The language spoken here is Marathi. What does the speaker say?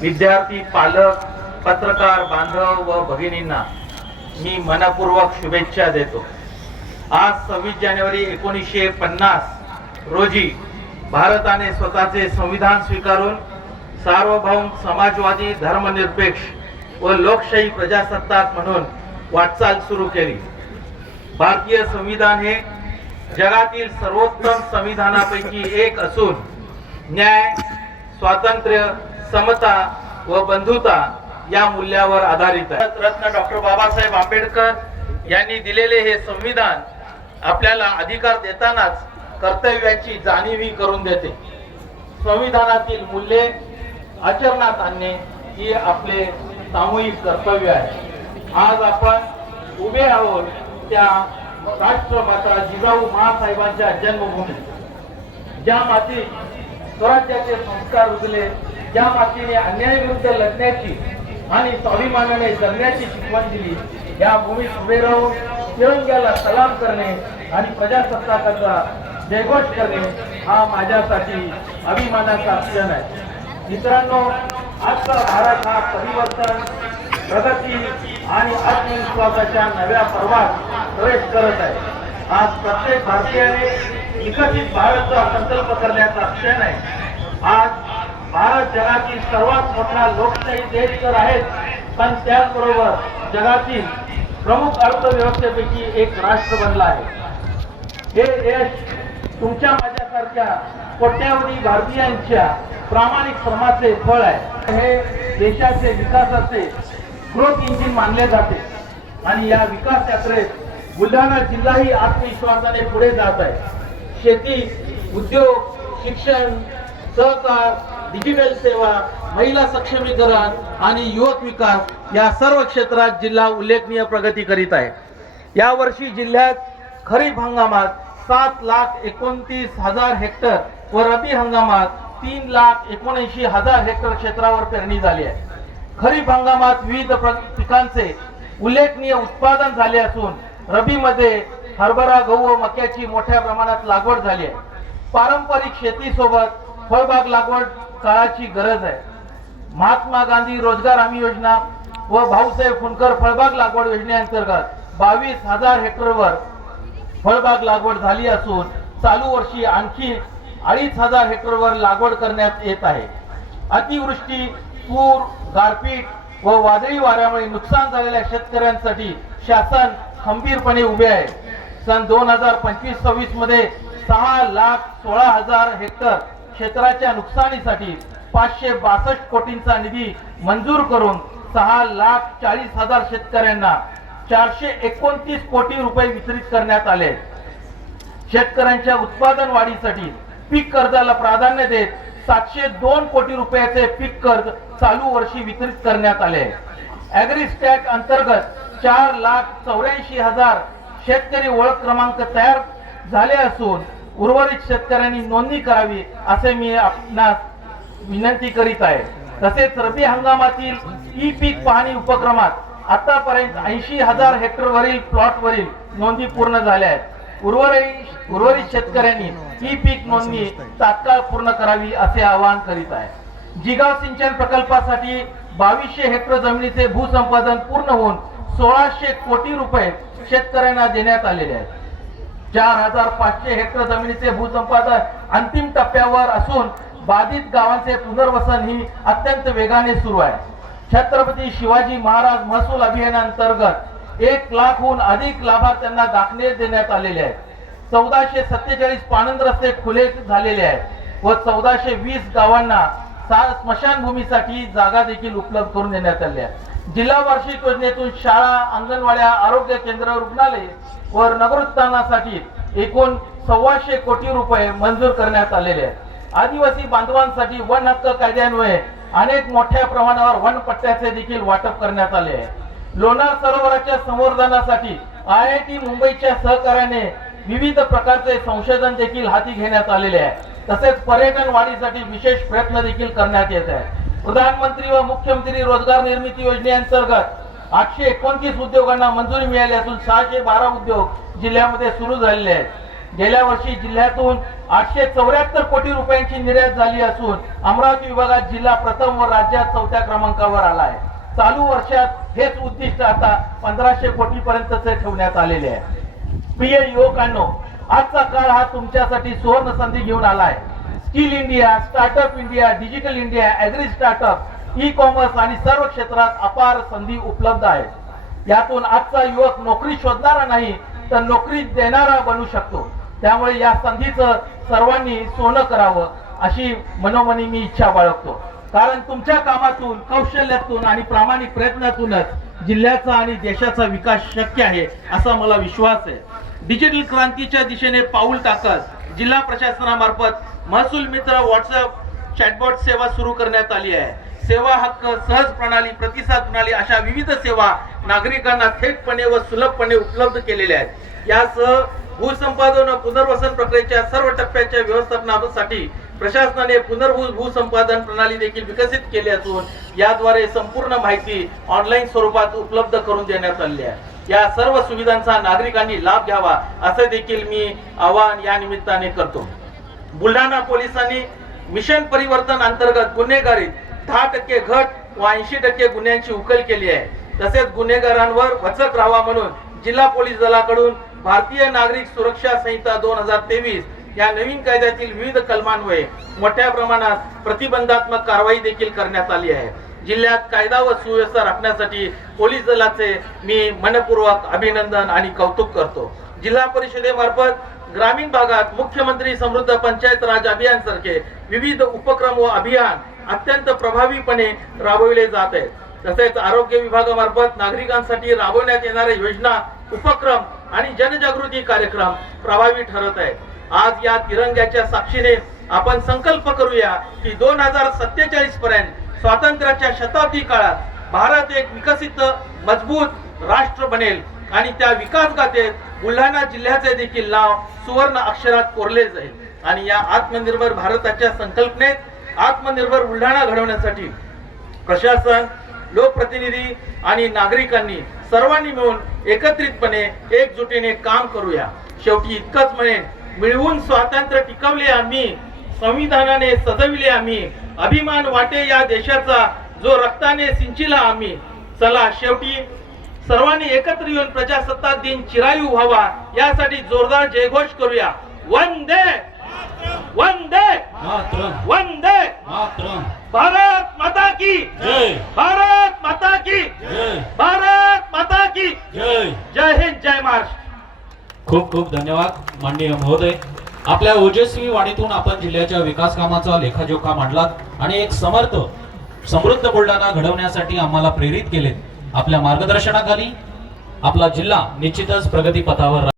विद्यार्थी, पालक, पत्रकार बांधव व भगिनींना मी मनपूर्वक शुभेच्छा देतो। आज 26 जानेवारी 1950 रोजी भारताने स्वतःचे संविधान स्वीकारून सार्वभौम, समाजवादी, धर्मनिरपेक्ष व लोकशाही प्रजासत्ताक म्हणून वाटचाल सुरू केली। भारतीय संविधान हे जगातील सर्वोत्तम संविधानापैकी एक असून न्याय, स्वातंत्र्य, समता व बंधुता या मूल्यावर आधारित आहे। रत्न डॉक्टर बाबासाहेब आंबेडकर यांनी दिलेले हे संविधान आपल्याला अधिकार देतानाच कर्तव्याची जाणीवही करून देते। संविधानातील मूल्ये आचरणात आणणे ही आपले सामूहिक कर्तव्य आहे। आज आपण उभे आहोत त्या राष्ट्रमाता जिजाऊ महासाहेबांच्या जन्मभूमी, ज्या मातीत स्वराज्याचे संस्कार रुजले, ज्या मातीने अन्यायाविरुद्ध लढण्याची आणि स्वाभिमानाने जगण्याची शिकवण दिली, या भूमीत उभे राहून तिरंग्याला सलाम करणे आणि प्रजासत्ताकाचा जयघोष करणे हा माझ्यासाठी अभिमानाचा क्षण आहे। मित्रांनो, आजचा भारत हा परिवर्तन, प्रगती आणि आत्मविश्वासाच्या नव्या पर्वात प्रवेश करत आहे। आज प्रत्येक भारतीयाने विकसित भारतचा संकल्प करण्याचा क्षण आहे। आज भारत जगातील सर्वात मोठा लोकशाही देश तर आहेच, पण त्याचबरोबर जगातील प्रमुख अर्थव्यवस्थेपैकी एक राष्ट्र बनला आहे। हे यश तुमच्या माझ्यासारख्या कोट्यावधी भारतीयांच्या प्रामाणिक श्रमाचे फळ आहे। हे देशाचे विकासाचे ग्रोथ इंजिन मानले जाते आणि या विकास यात्रेत बुलढाणा जिल्हाही आत्मविश्वासाने पुढे जात आहे। शेती, उद्योग, शिक्षण, सहकार, डिजिटल सेवा, महिला सक्षमीकरण आणि युवक विकास या सर्व क्षेत्रात जिल्हा उल्लेखनीय प्रगती करीत आहे। या वर्षी जिल्ह्यात खरीप हंगामात 7,29,000 हेक्टर व रब्बी हंगामात 3,79,000 हेक्टर क्षेत्रावर पेरणी झाली आहे। खरीप हंगामात विविध पिकांचे उल्लेखनीय उत्पादन झाले असून रब्बीमध्ये हरभरा, गहू व मक्याची मोठ्या प्रमाणात लागवड झाली आहे। पारंपरिक शेतीसोबत फळबाग लागवड काळाची गरज आहे। महात्मा गांधी रोजगार हमी योजना व भाऊसाहेब फुंडकर फळबाग लागवड योजनेअंतर्गत 22,000 हेक्टरवर फळबाग लागवड झाली असून चालू वर्षी आणखी 2,500 हेक्टरवर लागवड करण्यात येत आहे। अतिवृष्टी, पूर, गारपीट व वादळी वाऱ्यामुळे नुकसान झालेल्या शेतकऱ्यांसाठी शासन खंबीरपणे उभे आहे। सन 2025-26 मध्ये 6,16,000 हेक्टर क्षेत्राच्या नुकसानीसाठी 562 कोटींचा निधी मंजूर करून 6,40,000 शेतकऱ्यांना 429 कोटी रुपये वितरित करण्यात आले। शेतकऱ्यांच्या उत्पादन वाढीसाठी पीक कर्जाला प्राधान्य देत 702 कोटी रुपयाचे पीक कर्ज चालू वर्षी वितरित करण्यात आले। ॲग्रिस्टॅक अंतर्गत 4,84,000 शेतकरी ओळख क्रमांक तयार झाले असून उर्वरित शेतकऱ्यांनी नोंदणी करावी असे मी आपणास विनंती करीत आहे। तसेच रब्बी हंगामातील ई पीक पाहणी उपक्रमात आतापर्यंत 80,000 हेक्टरवरील प्लॉटवरील नोंदी पूर्ण झाल्या आहेत। उर्वरित शेतकऱ्यांनी ई पीक नोंदणी तात्काळ पूर्ण करावी असे आवाहन करीत आहे। जिगाव सिंचन प्रकल्पासाठी 2200 हेक्टर जमिनीचे भूसंपादन पूर्ण होऊन 1,600 कोटी रुपये शेतकऱ्यांना देण्यात आलेले आहेत। 4,500 हेक्टर जमिनीचे भूसंपादन अंतिम टप्प्यावर असून बाधित गावांचे पुनर्वसन ही अत्यंत वेगाने सुरू आहे। छत्रपती शिवाजी महाराज महसूल अभियानांतर्गत 1 लाखहून अधिक लाभार्थ्यांना दाखले देण्यात आलेले आहेत। 1447 पाणंद रस्ते खुले झालेले आहेत व 1420 गावांना स्मशानभूमीसाठी जागा देखील उपलब्ध करून देण्यात आली आहे। जिल्हा वार्षिक योजनेतून शाळा, अंगणवाड्या, आरोग्य केंद्र, रुग्णालय व नगरोत्थानासाठी एकूण 1,200 कोटी रुपये मंजूर करण्यात आलेले आहेत। आदिवासी बांधवांसाठी वन हक्क कायद्यान्वये अनेक मोठ्या प्रमाणावर वन पट्ट्याचे देखील वाटप करण्यात आले आहे। लोणार सरोवराच्या संवर्धनासाठी IIT मुंबईच्या सहकार्याने विविध प्रकारचे संशोधन देखील हाती घेण्यात आलेले आहे। तसेच पर्यटन वाढीसाठी विशेष प्रयत्न देखील करण्यात येत आहे। प्रधानमंत्री व मुख्यमंत्री रोजगार निर्मिती योजनेअंतर्गत 829 उद्योगांना मंजुरी मिळाली असून 612 उद्योग जिल्ह्यामध्ये सुरू झालेले आहेत। गेल्या वर्षी जिल्ह्यातून 874 कोटी रुपयांची निर्यात झाली असून अमरावती विभागात जिल्हा प्रथम व राज्यात 4थ्या क्रमांकावर आला आहे. चालू वर्षात हेच उद्दिष्ट आता 1500 कोटी पर्यंतचे ठेवण्यात आलेले आहे. प्रिय युवकांनो, आजचा काळ हा तुमच्यासाठी सुवर्ण संधी घेऊन आलाय. Skill India, startup India, digital India, agri startup, e commerce आणि सर्व क्षेत्रात अपार संधी उपलब्ध आहेत. यातून आजचा युवक नोकरी शोधणारा नाही तर नोकरी देणारा बनू शकतो. त्यामुळे या संधीचं सर्वांनी सोनं करावं अशी मनोमनी मी इच्छा बाळगतो. कारण तुमच्या कामातून, कौशल्यातून आणि प्रामाणिक प्रयत्नातूनच जिल्ह्याचा आणि देशाचा विकास शक्य आहे असा मला विश्वास आहे. डिजिटल क्रांतीच्या दिशेने पाऊल टाकत जिल्हा प्रशासनामार्फत महसूल मित्र व्हॉट्सअप चॅटबॉट सेवा सुरू करण्यात आली आहे. सेवा हक्क, सहज प्रणाली, प्रतिसाद प्रणाली अशा विविध सेवा नागरिकांना थेटपणे व सुलभपणे उपलब्ध केलेल्या आहेत. यासह भूसंपादन व पुनर्वसन प्रक्रियेच्या सर्व टप्प्याच्या व्यवस्थापनासाठी प्रशासनाने पुनर्भूत भूसंपादन प्रणाली देखील विकसित केली असून याद्वारे संपूर्ण माहिती ऑनलाईन स्वरूपात उपलब्ध करून देण्यात आली आहे. या सर्व सुविधांचा नागरिकांनी लाभ घ्यावा असे देखील मी आवाहन या निमित्ताने करतो. बुलढाणा पोलिसांनी मिशन परिवर्तन अंतर्गत गुन्हेगारीत 10% घट व 80% गुन्ह्यांची उकल केली आहे. तसेच गुन्हेगारांवर वचक राहावा म्हणून जिल्हा पोलीस दलाकडून भारतीय नागरिक सुरक्षा संहिता 2023 या नवीन कायद्यातील विविध कलमान्वये मोठ्या प्रमाणात प्रतिबंधात्मक कारवाई देखील करण्यात आली आहे. जिल्ह्यात कायदा व सुव्यवस्था राखण्यासाठी पोलीस दलाचे मी मनपूर्वक अभिनंदन आणि कौतुक करतो. जिल्हा परिषदेमार्फत ग्रामीण भागात मुख्यमंत्री समृद्ध पंचायत राज अभियान सारखे विविध उपक्रम व अभियान अत्यंत प्रभावीपणे राबविले जात आहेत. तसेच आरोग्य विभागामार्फत नागरिकांसाठी राबवण्यात येणाऱ्या योजना, उपक्रम आणि जनजागृती कार्यक्रम प्रभावी ठरत आहेत. आज या तिरंग्याच्या साक्षीने आपण संकल्प करूया की 2047 पर्यंत स्वातंत्र्याच्या शताब्दी काळात भारत एक विकसित मजबूत राष्ट्र बनेल आणि त्या विकास गाथेत बुलढाणा जिल्ह्याचे देखील नाव सुवर्ण अक्षरात कोरले जाईल. आणि या आत्मनिर्भर भारताच्या संकल्पनेत आत्मनिर्भर बुलढाणा घडवण्यासाठी प्रशासन, लोकप्रतिनिधी आणि नागरिकांनी सर्वांनी मिळून एकत्रितपणे एकजुटीने काम करूया. शेवटी इतकंच म्हणेन, मिळवून स्वातंत्र्य टिकवले आम्ही, संविधानाने सजविले आम्ही, अभिमान वाटे या देशाचा जो रक्ताने सिंचिला आम्ही. चला शेवटी सर्वांनी एकत्र येऊन प्रजासत्ताक दिन चिरायू व्हावा यासाठी जोरदार जयघोष करूया. वंदे वंदे वंदे भारत माता की जय, भारत माता की जय, भारत माता की जय. जय हिंद, जय महाराष्ट्र. खूप खूप धन्यवाद माननीय महोदय. आपल्या ओजस्वी वाणीतून आपण जिल्ह्याच्या विकास कामाचा लेखाजोखा मांडलात आणि एक समृद्ध बुलढाणा घडवण्यासाठी आम्हाला प्रेरित केले. आपल्या मार्गदर्शनाखाली आपला जिल्हा निश्चितच प्रगती पथावर